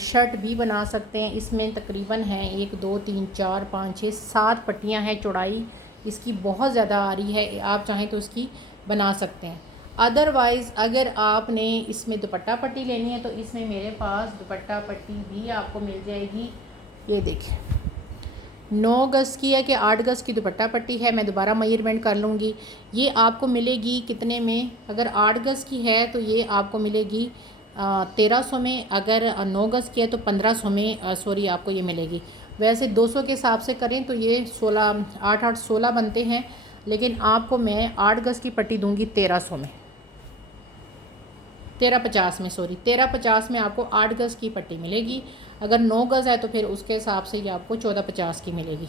शर्ट भी बना सकते हैं। इसमें तकरीबन है 1 2 3 4 5 6 7 पट्टियाँ हैं। चौड़ाई इसकी बहुत ज़्यादा आ रही है, आप चाहें तो इसकी बना सकते हैं। अदरवाइज़ अगर आपने इसमें दुपट्टा पट्टी लेनी है तो इसमें मेरे पास दुपट्टा पट्टी भी आपको मिल जाएगी। ये देखिए, 9 गज़ की है कि 8 गज़ की दुपट्टा पट्टी है। मैं दोबारा मेजरमेंट कर लूँगी। ये आपको मिलेगी कितने में, अगर 8 गज़ की है तो ये आपको मिलेगी 1300 में। अगर 9 गज़ की है तो 1500 में सॉरी आपको ये मिलेगी। वैसे 200 के हिसाब से करें तो ये 16 8 8 16 बनते हैं, लेकिन आपको मैं 8 गज़ की पट्टी दूँगी 1300 में, 1350 में, सॉरी 1350 में आपको 8 गज़ की पट्टी मिलेगी। अगर 9 गज़ है तो फिर उसके हिसाब से ये आपको 1450 की मिलेगी।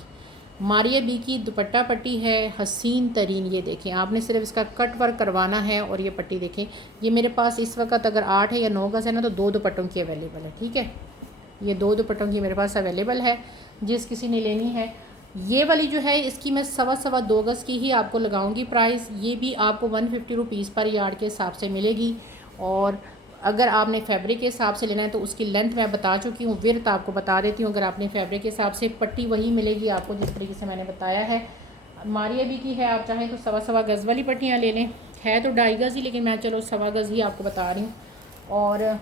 मारिया बी की दुपट्टा पट्टी है हसीन तरीन। ये देखें, आपने सिर्फ इसका कट वर्क करवाना है और ये पट्टी देखें। ये मेरे पास इस वक्त अगर 8 है या 9 गज़ है ना तो 2 दुपट्टों की अवेलेबल है, ठीक है। ये 2 दुपट्टों की मेरे पास अवेलेबल है, जिस किसी ने लेनी है। ये वाली जो है इसकी मैं 2.25 गज़ की ही आपको लगाऊंगी प्राइस। ये भी आपको 150 रुपीज़ पर यार्ड के हिसाब से मिलेगी। और अगर आपने फैब्रिक के हिसाब से लेना है तो उसकी लेंथ मैं बता चुकी हूँ, विड्थ आपको बता देती हूँ। अगर आपने फैब्रिक के हिसाब से, पट्टी वही मिलेगी आपको जिस तरीके से मैंने बताया है। मारिया बी की है, आप चाहें तो 2.25 गज़ वाली पट्टियाँ ले लें। है तो 2.5 गज़ ही, लेकिन मैं चलो 2.25 गज़ ही आपको बता रही हूँ। और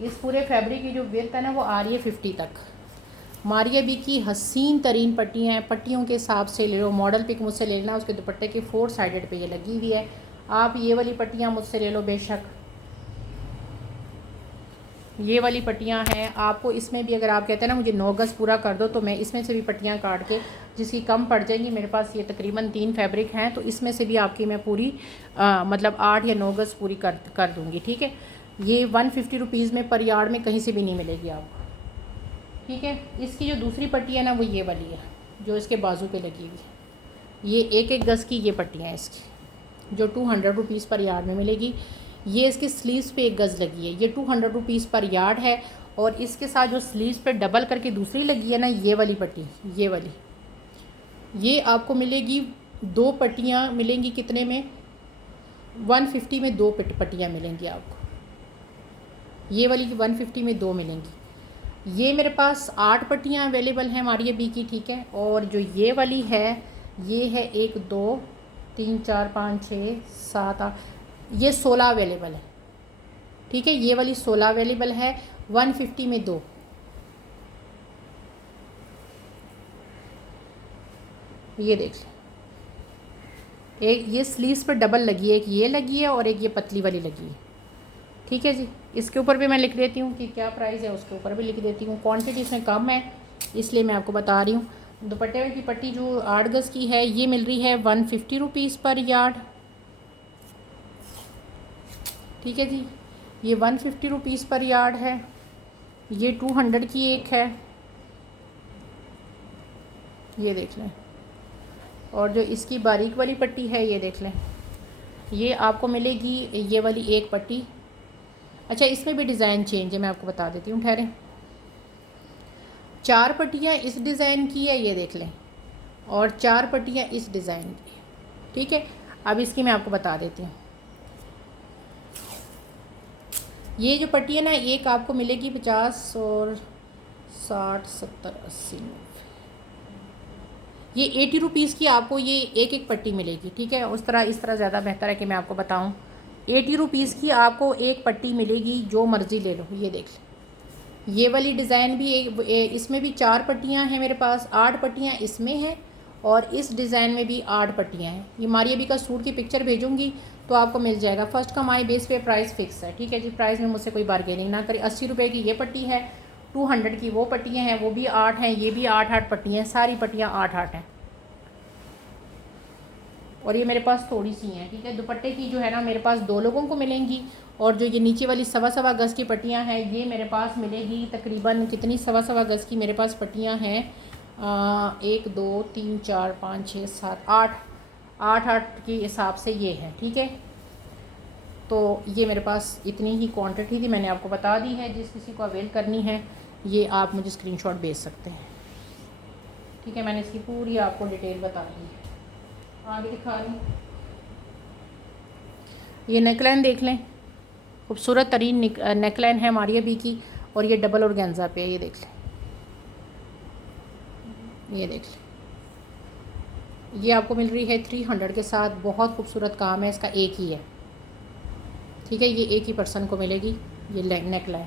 इस पूरे फैब्रिक की जो विड्थ है ना वो आ रही है 50 तक। मारिया बी की हसीन तरीन पट्टियाँ हैं, पट्टियों के हिसाब से ले लो। मॉडल पिक मुझसे ले लेना, उसके दुपट्टे के 4 साइडेड पे ये लगी हुई है। आप ये वाली पट्टियाँ मुझसे ले लो बेशक, ये वाली पट्टियाँ हैं। आपको इसमें भी अगर आप कहते हैं ना मुझे 9 गज़ पूरा कर दो, तो मैं इसमें से भी पट्टियाँ काट के जिसकी कम पड़ जाएंगी, मेरे पास ये तकरीबन 3 फैब्रिक हैं, तो इसमें से भी आपकी मैं पूरी मतलब 8 या 9 गज़ पूरी कर दूँगी, ठीक है। ये 150 रुपीज़ में पर यार्ड में कहीं से भी नहीं मिलेगी आपको, ठीक है। इसकी जो दूसरी पट्टी है ना वो ये वाली है जो इसके बाजू पे लगी हुई है। ये 1 गज़ की ये पट्टियाँ हैं इसकी, जो 200 रुपीज़ पर यार्ड में मिलेगी। ये इसके स्लीव्स पे 1 गज़ लगी है, ये 200 रुपीज़ पर यार्ड है। और इसके साथ जो स्लीव्स पे डबल करके दूसरी लगी है ना ये वाली पट्टी, ये वाली, ये आपको मिलेगी 2 पट्टियाँ मिलेंगी कितने में, 150 में 2 पट्टियाँ मिलेंगी आपको। ये वाली 150 में 2 मिलेंगी। ये मेरे पास 8 पट्टियाँ अवेलेबल हैं मारिया बी की, ठीक है। और जो ये वाली है ये है 1 2 3 4 5 6 7 8, ये 16 अवेलेबल है। ठीक है। ये वाली 16 अवेलेबल है, 150 में 2। ये देख लें, एक ये स्लीव्स पर डबल लगी है, एक ये लगी है और एक ये पतली वाली लगी है। ठीक है जी। इसके ऊपर भी मैं लिख देती हूँ कि क्या प्राइस है, उसके ऊपर भी लिख देती हूँ। क्वांटिटी इसमें कम है इसलिए मैं आपको बता रही हूँ। दुपट्टे की पट्टी जो 8 गज़ की है ये मिल रही है 150 रुपीज़ पर यार्ड। ठीक है जी, ये 150 रुपीज़ पर यार्ड है। ये 200 की एक है, ये देख लें। और जो इसकी बारीक वाली पट्टी है ये देख लें, ये आपको मिलेगी ये वाली एक पट्टी। अच्छा, इसमें भी डिज़ाइन चेंज है, मैं आपको बता देती हूँ, ठहरें। 4 पट्टियाँ इस डिज़ाइन की है, ये देख लें, और 4 पट्टियाँ इस डिज़ाइन की है। ठीक है, अब इसकी मैं आपको बता देती हूँ। ये जो पट्टी है ना, एक आपको मिलेगी 50 और 60 70 80 ये 80 रुपीज़ की आपको ये एक एक पट्टी मिलेगी। ठीक है, उस तरह इस तरह ज़्यादा बेहतर है कि मैं आपको बताऊं। 80 रुपीज़ की आपको एक पट्टी मिलेगी, जो मर्ज़ी ले लो। ये देख लें, ये वाली डिज़ाइन भी इसमें भी 4 पट्टियां हैं मेरे पास, 8 पट्टियां इसमें हैं और इस डिज़ाइन में भी 8 पट्टियां हैं। ये मारिया बी का सूट की पिक्चर भेजूँगी तो आपको मिल जाएगा। फर्स्ट कमाई बेस पे प्राइस फ़िक्स है। ठीक है जी, प्राइस में मुझसे कोई बार्गेनिंग ना करे। 80 रुपये की ये पट्टी है, 200 की वो पट्टियाँ हैं, वो भी 8 हैं, ये भी 8 पट्टियाँ हैं, सारी पट्टियाँ 8 हैं। और ये मेरे पास थोड़ी सी हैं। ठीक है, दुपट्टे की जो है ना मेरे पास 2 लोगों को मिलेंगी। और जो ये नीचे वाली 1.25 गज़ की पट्टियाँ हैं ये मेरे पास मिलेगी तकरीबन कितनी, 1.25 गज़ की मेरे पास पट्टियाँ हैं 1 2 3 4 5 6 7 8 के हिसाब से ये है। ठीक है, तो ये मेरे पास इतनी ही क्वांटिटी थी, मैंने आपको बता दी है। जिस किसी को अवेल करनी है ये आप मुझे स्क्रीनशॉट भेज सकते हैं। ठीक है, मैंने इसकी पूरी आपको डिटेल बता दी है। आगे दिखा रही हूँ, ये नेकलाइन देख लें, खूबसूरत तरीन नेकलाइन है मारिया बी की, और ये डबल ऑर्गेन्जा पे है। ये देख लें, ये देख लें, ये आपको मिल रही है 300 के साथ। बहुत खूबसूरत काम है इसका, एक ही है। ठीक है, ये एक ही पर्सन को मिलेगी ये नेकलाइन।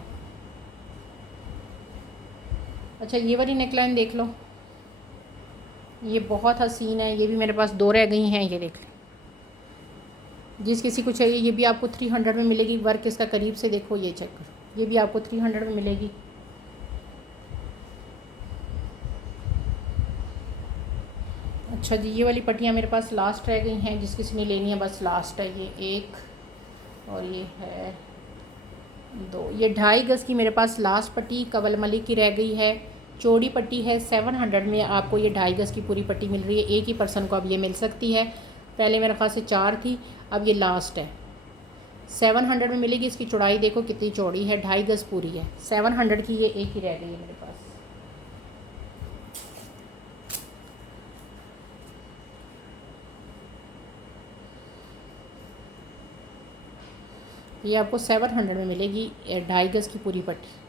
अच्छा, ये वाली नेकलाइन देख लो, ये बहुत हसीन है। ये भी मेरे पास 2 रह गई हैं, ये देख लें। जिस किसी को चाहिए ये भी आपको 300 में मिलेगी। वर्क इसका करीब से देखो, ये चेक करो, ये भी आपको 300 में मिलेगी। अच्छा जी, ये वाली पट्टियाँ मेरे पास लास्ट रह गई हैं, जिस किसी ने लेनी है बस लास्ट है। ये एक और ये है 2, ये 2.5 गज़ की मेरे पास लास्ट पट्टी कवल मलिक की रह गई है। चौड़ी पट्टी है, 700 में आपको ये 2.5 गज़ की पूरी पट्टी मिल रही है। एक ही पर्सन को अब ये मिल सकती है। पहले मेरे ख्याल से 4 थी, अब ये लास्ट है। 700 में मिलेगी। इसकी चौड़ाई देखो कितनी चौड़ी है, 2.5 गज़ पूरी है। 700 की ये एक ही रह गई है मेरे पास। ये आपको 700 में मिलेगी, 2.5 गज़ की पूरी पट्टी।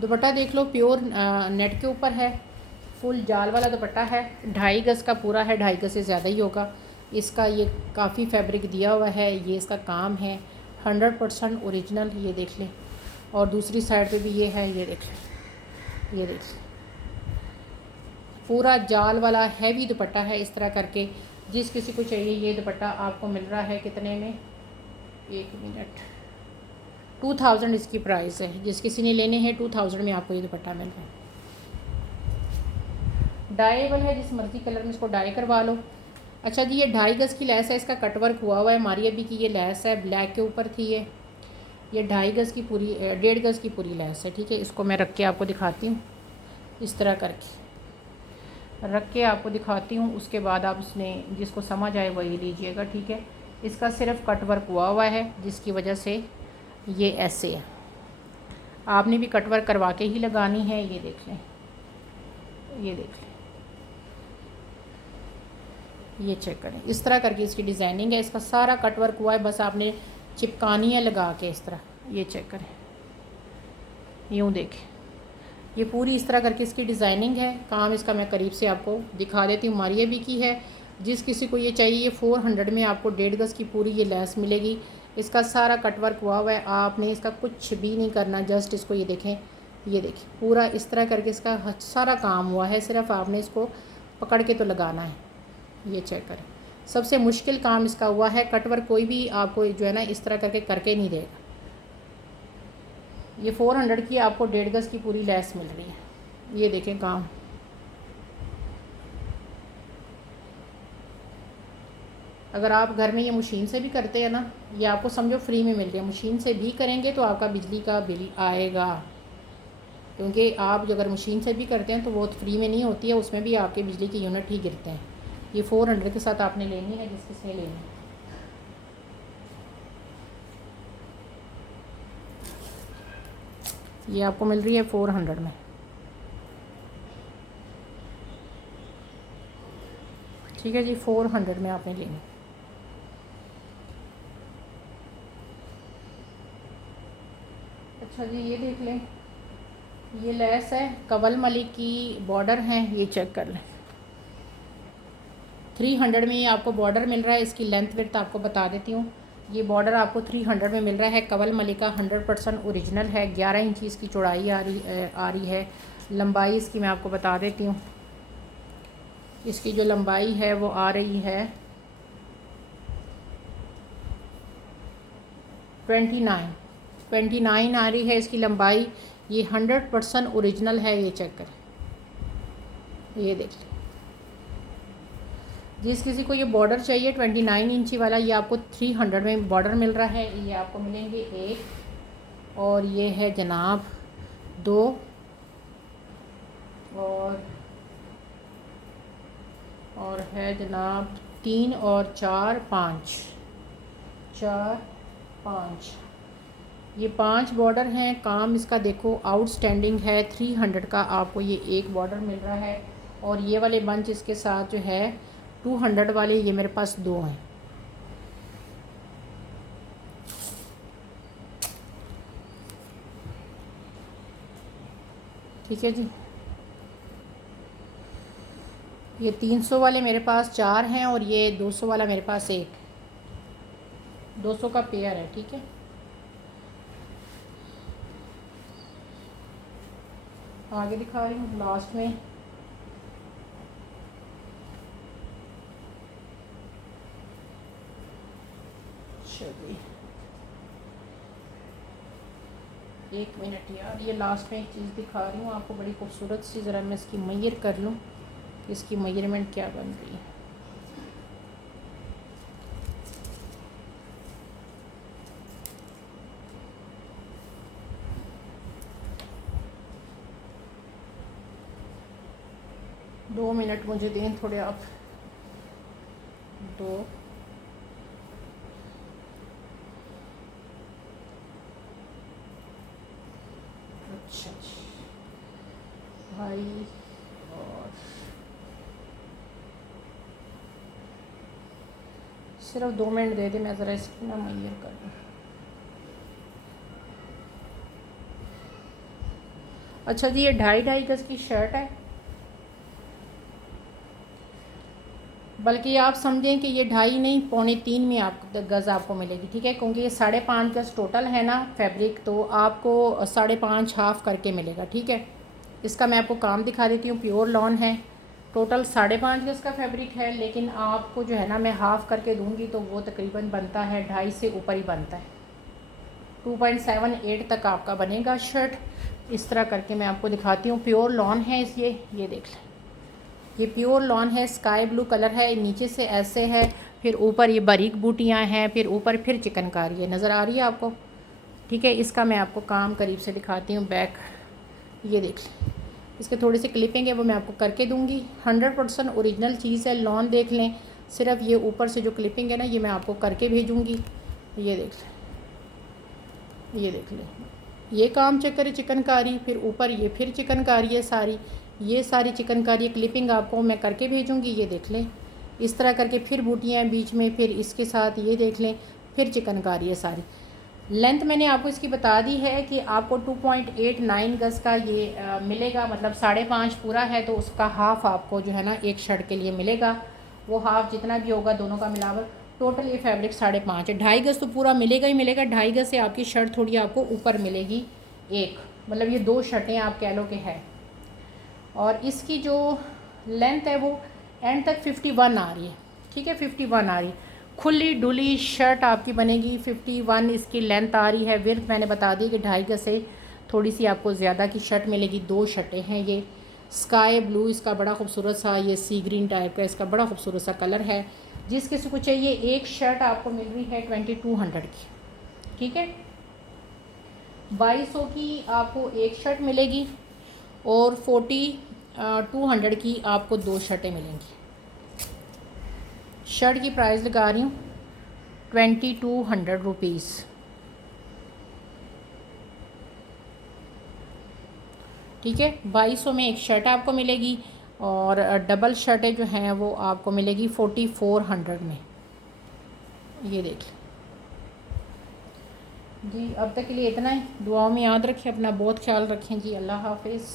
दुपट्टा देख लो, प्योर नेट के ऊपर है, फुल जाल वाला दुपट्टा है, 2.5 गज़ का पूरा है, 2.5 गज़ से ज़्यादा ही होगा। इसका ये काफ़ी फैब्रिक दिया हुआ है, ये इसका काम है 100% ओरिजिनल। ये देख लें, और दूसरी साइड पे भी ये है, ये देख लें, ये देख लें, पूरा जाल वाला हैवी दुपट्टा है। इस तरह करके जिस किसी को चाहिए ये दुपट्टा आपको मिल रहा है कितने में, 1 मिनट, 2000 इसकी प्राइस है। जिस किसी ने लेने हैं 2000 में आपको ये दुपट्टा मिल रहा है। डाइएबल है, जिस मर्ज़ी कलर में इसको डाई करवा लो। अच्छा जी, ये 2.5 गज़ की लेस है, इसका कटवर्क हुआ हुआ है। मारिया बी की ये लेस है, ब्लैक के ऊपर थी ये 2.5 गज़ की पूरी, 1.5 गज़ की पूरी लेस है। ठीक है, इसको मैं रख के आपको दिखाती हूँ, इस तरह करके रख के आपको दिखाती हूँ। उसके बाद आप उसने जिसको समझ आए वही लीजिएगा। ठीक है, इसका सिर्फ कटवर्क हुआ हुआ है, जिसकी वजह से ये ऐसे है। आपने भी कटवर्क करवा के ही लगानी है। ये देख लें, ये देख लें, ये चेक करें, इस तरह करके इसकी डिज़ाइनिंग है। इसका सारा कटवर्क हुआ है, बस आपने चिपकानी है लगा के इस तरह। ये चेक करें, यूँ देखें, ये पूरी इस तरह करके इसकी डिज़ाइनिंग है। काम इसका मैं करीब से आपको दिखा देती हूँ। मारिया बी की है, जिस किसी को ये चाहिए 400 में आपको 1.5 गज़ की पूरी ये लेस मिलेगी। इसका सारा कटवर्क हुआ हुआ है, आपने इसका कुछ भी नहीं करना, जस्ट इसको ये देखें, ये देखिए पूरा इस तरह करके इसका सारा काम हुआ है, सिर्फ आपने इसको पकड़ के तो लगाना है। ये चेक करें, सबसे मुश्किल काम इसका हुआ है। कटवर्क कोई भी आपको जो है ना इस तरह करके नहीं देगा। ये 400 की आपको 1.5 गज़ की पूरी लेस मिल रही है। ये देखें काम, अगर आप घर में ये मशीन से भी करते हैं ना, ये आपको समझो फ्री में मिल रही है। मशीन से भी करेंगे तो आपका बिजली का बिल आएगा, क्योंकि आप अगर मशीन से भी करते हैं तो वो फ्री में नहीं होती है, उसमें भी आपके बिजली के यूनिट ही गिरते हैं। ये 400 के साथ आपने लेनी है, जिस किसने लेनी है। ये आपको मिल रही है 400 में, ठीक है जी। 400 में आपने लेनी। अच्छा जी, ये देख लें, ये लेस है, कवल मलिक की बॉर्डर हैं, ये चेक कर लें। 300 में ये आपको बॉर्डर मिल रहा है। इसकी लेंथ विड्थ आपको बता देती हूँ। ये बॉर्डर आपको 300 में मिल रहा है। कवल मलिका 100% ओरिजिनल है। 11 इंच इसकी चौड़ाई आ रही है। लंबाई इसकी मैं आपको बता देती हूँ। इसकी जो लंबाई है वो आ रही है 29 आ रही है इसकी लंबाई। ये 100% ओरिजिनल है, ये चेक करें, ये देख लें। जिस किसी को ये बॉर्डर चाहिए 29 इंची वाला, ये आपको 300 में बॉर्डर मिल रहा है। ये आपको मिलेंगे एक, और ये है जनाब 2, और है जनाब 3 और 4 5, 5 ये 5 बॉर्डर हैं। काम इसका देखो आउटस्टैंडिंग है। 300 का आपको ये एक बॉर्डर मिल रहा है, और ये वाले बंच इसके साथ जो है 200 वाले, ये मेरे पास 2 हैं। ठीक है जी, ये 300 वाले मेरे पास 4 हैं, और ये 200 वाला मेरे पास 1, 200 का पेयर है। ठीक है, आगे दिखा रही हूँ लास्ट में। चलिए 1 मिनट यार, ये लास्ट में एक चीज़ दिखा रही हूँ आपको बड़ी खूबसूरत सी। ज़रा मैं इसकी मेजर कर लूँ कि इसकी मेजरमेंट क्या बन रही है। दो मिनट मुझे दें थोड़े आप। 2, अच्छा भाई, और सिर्फ 2 मिनट दे दे, मैं ज़रा इसकी ना मेजर कर लूँ। अच्छा जी, ये 2.5 गज़ की शर्ट है, बल्कि आप समझें कि ये 2.5 नहीं 2.25 में आप गज़ आपको मिलेगी। ठीक है, क्योंकि ये 5.5 गज़ टोटल है ना फैब्रिक, तो आपको 5.5 हाफ़ करके मिलेगा। ठीक है, इसका मैं आपको काम दिखा देती हूँ। प्योर लॉन है, टोटल 5.5 गज़ का फैब्रिक है, लेकिन आपको जो है ना मैं हाफ़ करके दूँगी तो वो तकरीबन बनता है 2.5 से ऊपर ही बनता है। 2.78 तक आपका बनेगा शर्ट। इस तरह करके मैं आपको दिखाती हूँ। प्योर लॉन है इस, ये देख लें, ये प्योर लॉन है, स्काई ब्लू कलर है, नीचे से ऐसे है, फिर ऊपर ये बारीक बूटियाँ हैं, फिर ऊपर फिर चिकनकारी है, नज़र आ रही है आपको। ठीक है, इसका मैं आपको काम करीब से दिखाती हूँ। बैक ये देख लें, इसके थोड़ी सी क्लिपिंग है वो मैं आपको करके दूँगी। 100% ओरिजिनल चीज़ है। लॉन देख लें, सिर्फ ये ऊपर से जो क्लिपिंग है ना ये मैं आपको करके भेजूँगी। ये देख लें, ये देख लें, ये काम चेक करें, चिकनकारी, फिर ऊपर ये फिर चिकनकारी है सारी, ये सारी चिकनकारी क्लिपिंग आपको मैं करके भेजूँगी। ये देख लें, इस तरह करके फिर बूटियाँ बीच में, फिर इसके साथ ये देख लें, फिर चिकनकारी है सारी। लेंथ मैंने आपको इसकी बता दी है कि आपको 2.89 गज़ का ये मिलेगा, मतलब 5.5 पूरा है तो उसका हाफ़ आपको जो है ना एक शर्ट के लिए मिलेगा। वो हाफ जितना भी होगा दोनों का मिलाकर टोटल ये फैब्रिक 5.5 है। 2.5 गज तो पूरा मिलेगा ही मिलेगा। 2.5 गज से आपकी शर्ट थोड़ी आपको ऊपर मिलेगी एक, मतलब ये 2 शर्टें आप कह लो कि है। और इसकी जो लेंथ है वो एंड तक 51 आ रही है, ठीक है, 51 आ रही है। खुली डुली शर्ट आपकी बनेगी, 51 इसकी लेंथ आ रही है। विर्थ मैंने बता दी कि 2.5 गज से थोड़ी सी आपको ज़्यादा की शर्ट मिलेगी। 2 शर्टें हैं ये। स्काई ब्लू इसका बड़ा खूबसूरत सा, ये सी ग्रीन टाइप का इसका बड़ा खूबसूरत सा कलर है। जिस किसी को चाहिए एक शर्ट आपको मिल रही है 2200 की, ठीक है। 2200 की आपको एक शर्ट मिलेगी और 4200 की आपको 2 शर्टें मिलेंगी। शर्ट की प्राइस लगा रही हूँ 2200 रुपीज़, ठीक है। 2200 में एक शर्ट आपको मिलेगी और डबल शर्टें जो हैं वो आपको मिलेगी 4400 में। ये देख लें जी। अब तक के लिए इतना ही। दुआओं में याद रखें, अपना बहुत ख्याल रखें जी। अल्लाह हाफिज़।